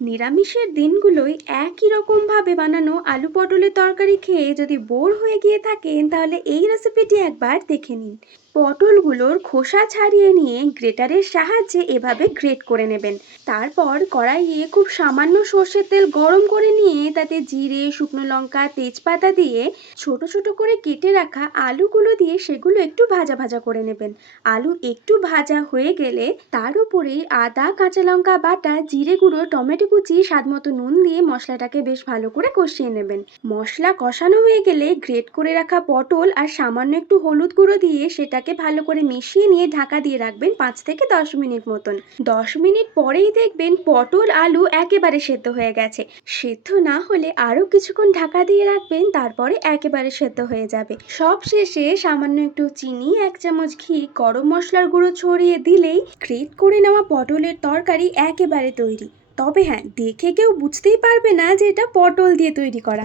নিরামিষের দিনগুলোই একই রকমভাবে বানানো আলু পটলের তরকারি খেয়ে যদি বোর হয়ে গিয়ে থাকেন, তাহলে এই রেসিপিটি একবার দেখে নিন। পটলগুলোর খোসা ছাড়িয়ে নিয়ে গ্রেটারের সাহায্যে এভাবে গ্রেট করে নেবেন। তারপর কড়াইয়ে খুব সামান্য সর্ষের তেল গরম করে নিয়ে তাতে জিরে, শুকনো লঙ্কা, তেজপাতা দিয়ে ছোট ছোট করে কেটে রাখা আলুগুলো দিয়ে সেগুলো একটু ভাজা ভাজা করে নেবেন। আলু একটু ভাজা হয়ে গেলে তার উপরে আদা, কাঁচা লঙ্কা বাটা, জিরে গুঁড়ো, টমেটো কুচি, স্বাদ মতো নুন দিয়ে মশলাটাকে বেশ ভালো করে কষিয়ে নেবেন। মশলা কষানো হয়ে গেলে গ্রেট করে রাখা পটল আর সামান্য একটু হলুদ গুঁড়ো দিয়ে সেটাকে ভালো করে মিশিয়ে নিয়ে ঢাকা দিয়ে রাখবেন পাঁচ থেকে দশ মিনিট মতন। দশ মিনিট পরেই দেখবেন পটল, আলু একেবারে সেদ্ধ হয়ে গেছে। সেদ্ধ না হলে আরও কিছুক্ষণ ঢাকা দিয়ে রাখবেন, তারপরে একেবারে সেদ্ধ হয়ে যাবে। সব শেষে সামান্য একটু চিনি, এক চামচ ঘি, গরম মশলার গুঁড়ো ছড়িয়ে দিলেই গ্রেট করে নেওয়া পটলের তরকারি একেবারে তৈরি। তবে হ্যাঁ দেখে কেউ বুঝতেই পারবে না যে এটা পটল দিয়ে তৈরি করা।